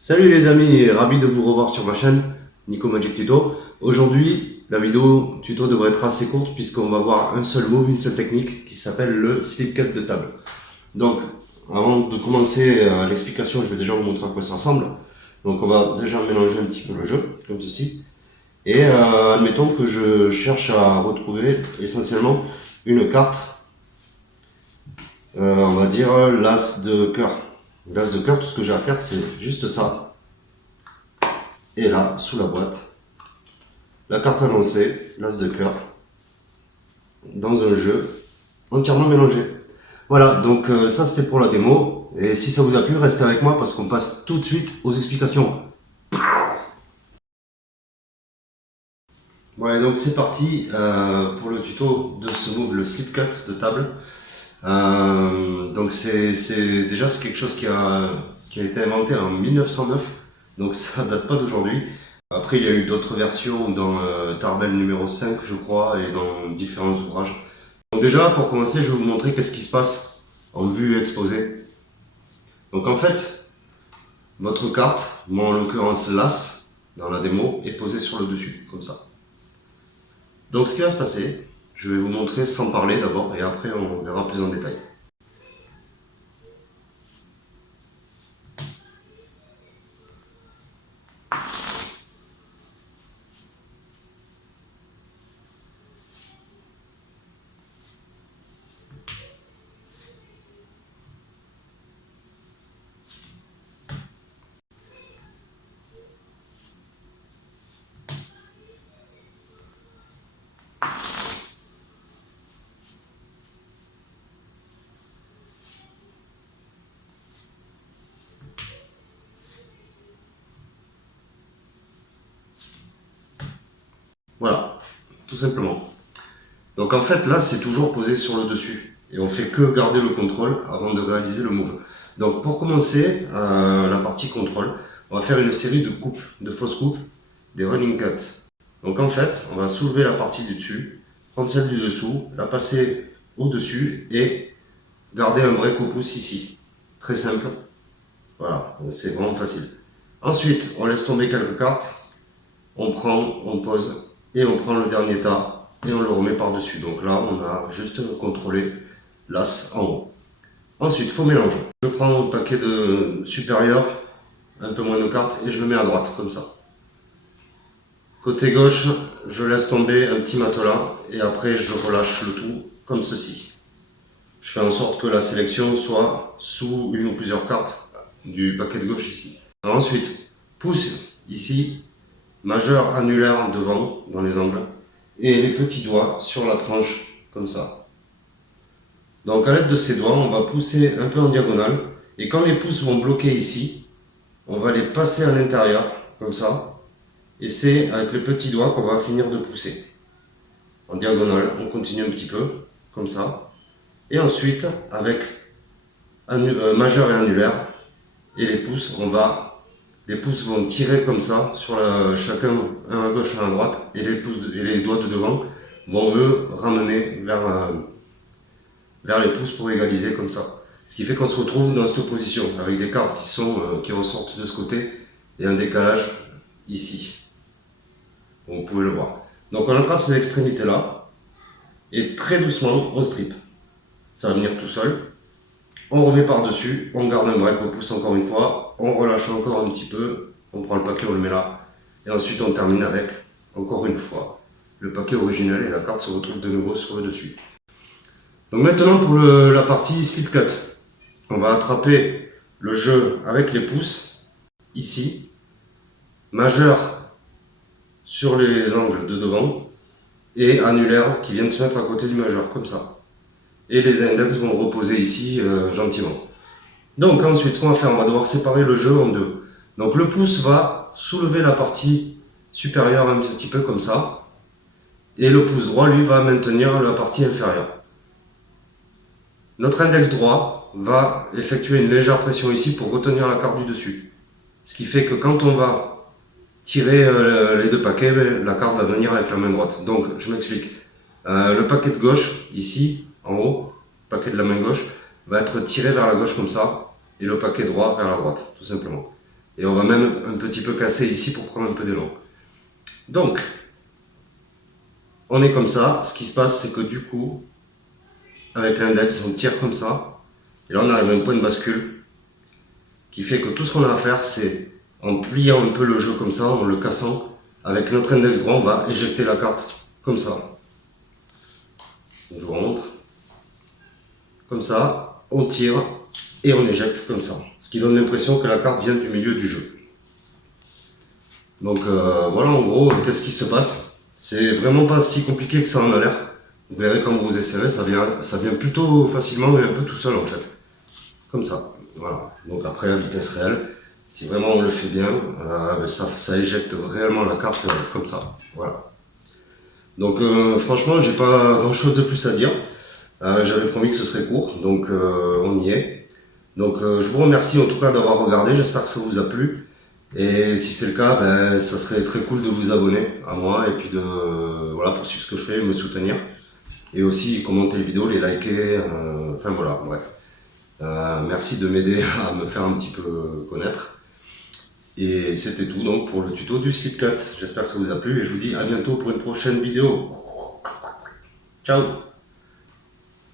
Salut les amis, ravi de vous revoir sur ma chaîne Nico Magic Tuto. Aujourd'hui, la vidéo tuto devrait être assez courte puisqu'on va voir un seul move, une seule technique qui s'appelle le slip cut de table. Donc, avant de commencer l'explication, je vais déjà vous montrer à quoi ça ressemble. Donc, on va déjà mélanger un petit peu le jeu, comme ceci. Et admettons que je cherche à retrouver essentiellement une carte, on va dire l'as de cœur. L'as de cœur, tout ce que j'ai à faire, c'est juste ça. Et là, sous la boîte, la carte annoncée, l'as de cœur, dans un jeu entièrement mélangé. Voilà, donc ça c'était pour la démo. Et si ça vous a plu, restez avec moi parce qu'on passe tout de suite aux explications. Voilà, donc c'est parti pour le tuto de ce move, le slip cut de table. Donc c'est quelque chose qui a été inventé en 1909, donc ça date pas d'aujourd'hui. Après il y a eu d'autres versions dans Tarbell numéro 5 je crois et dans différents ouvrages. Donc déjà pour commencer je vais vous montrer qu'est-ce qui se passe en vue exposée. Donc en fait votre carte, moi en l'occurrence l'As dans la démo, est posée sur le dessus comme ça. Donc ce qui va se passer, je vais vous montrer sans parler d'abord et après on verra plus en détail. Voilà, tout simplement. Donc en fait là c'est toujours posé sur le dessus et on fait que garder le contrôle avant de réaliser le move. Donc pour commencer la partie contrôle, on va faire une série de coupes, de fausses coupes, des running cuts. Donc en fait on va soulever la partie du dessus, prendre celle du dessous, la passer au dessus et garder un break au pouce ici. Très simple, voilà, c'est vraiment facile. Ensuite on laisse tomber quelques cartes, on prend, on pose et on prend le dernier tas et on le remet par-dessus. Donc là, on a juste contrôlé l'as en haut. Ensuite, il faut mélanger. Je prends un paquet de supérieur, un peu moins de cartes, et je le mets à droite, comme ça. Côté gauche, je laisse tomber un petit matelas, et après je relâche le tout, comme ceci. Je fais en sorte que la sélection soit sous une ou plusieurs cartes du paquet de gauche ici. Alors ensuite, pouce ici, majeur annulaire devant, dans les angles, et les petits doigts sur la tranche, comme ça. Donc à l'aide de ces doigts, on va pousser un peu en diagonale, et quand les pouces vont bloquer ici, on va les passer à l'intérieur, comme ça, et c'est avec les petits doigts qu'on va finir de pousser. En diagonale, on continue un petit peu, comme ça, et ensuite, avec majeur et annulaire, et les pouces, les pouces vont tirer comme ça, sur chacun, un à gauche, un à droite, et les doigts de devant vont eux ramener vers les pouces pour égaliser comme ça. Ce qui fait qu'on se retrouve dans cette position, avec des cartes qui ressortent de ce côté, et un décalage ici. Vous pouvez le voir. Donc on attrape ces extrémités là, et très doucement on strip. Ça va venir tout seul. On remet par-dessus, on garde un break au pouce encore une fois, on relâche encore un petit peu, on prend le paquet, on le met là, et ensuite on termine avec, encore une fois, le paquet original et la carte se retrouve de nouveau sur le dessus. Donc maintenant pour la partie slip cut, on va attraper le jeu avec les pouces, ici, majeur sur les angles de devant, et annulaire qui viennent se mettre à côté du majeur, comme ça. Et les index vont reposer ici gentiment. Donc ensuite, ce qu'on va faire, on va devoir séparer le jeu en deux. Donc le pouce va soulever la partie supérieure un petit peu comme ça, et le pouce droit, lui, va maintenir la partie inférieure. Notre index droit va effectuer une légère pression ici pour retenir la carte du dessus. Ce qui fait que quand on va tirer les deux paquets, la carte va venir avec la main droite. Donc je m'explique. Le paquet de gauche, ici, en haut, le paquet de la main gauche, va être tiré vers la gauche comme ça, et le paquet droit vers la droite, tout simplement. Et on va même un petit peu casser ici pour prendre un peu d'élan. Donc, on est comme ça. Ce qui se passe, c'est que du coup, avec l'index, on tire comme ça. Et là, on arrive à un point de bascule qui fait que tout ce qu'on a à faire, c'est en pliant un peu le jeu comme ça, en le cassant, avec notre index droit, on va éjecter la carte comme ça. Je vous montre. Comme ça, on tire et on éjecte comme ça. Ce qui donne l'impression que la carte vient du milieu du jeu. Donc voilà en gros qu'est-ce qui se passe. C'est vraiment pas si compliqué que ça en a l'air. Vous verrez quand vous essayerez, ça vient plutôt facilement et un peu tout seul en fait. Comme ça. Voilà. Donc après à vitesse réelle, si vraiment on le fait bien, ça éjecte réellement la carte comme ça. Voilà. Donc franchement, j'ai pas grand chose de plus à dire. J'avais promis que ce serait court, donc on y est. Donc je vous remercie en tout cas d'avoir regardé, j'espère que ça vous a plu. Et si c'est le cas, ben, ça serait très cool de vous abonner à moi et puis de voilà, poursuivre ce que je fais, me soutenir. Et aussi commenter les vidéos, les liker, enfin voilà, bref. Merci de m'aider à me faire un petit peu connaître. Et c'était tout donc pour le tuto du slip cut. J'espère que ça vous a plu et je vous dis à bientôt pour une prochaine vidéo. Ciao!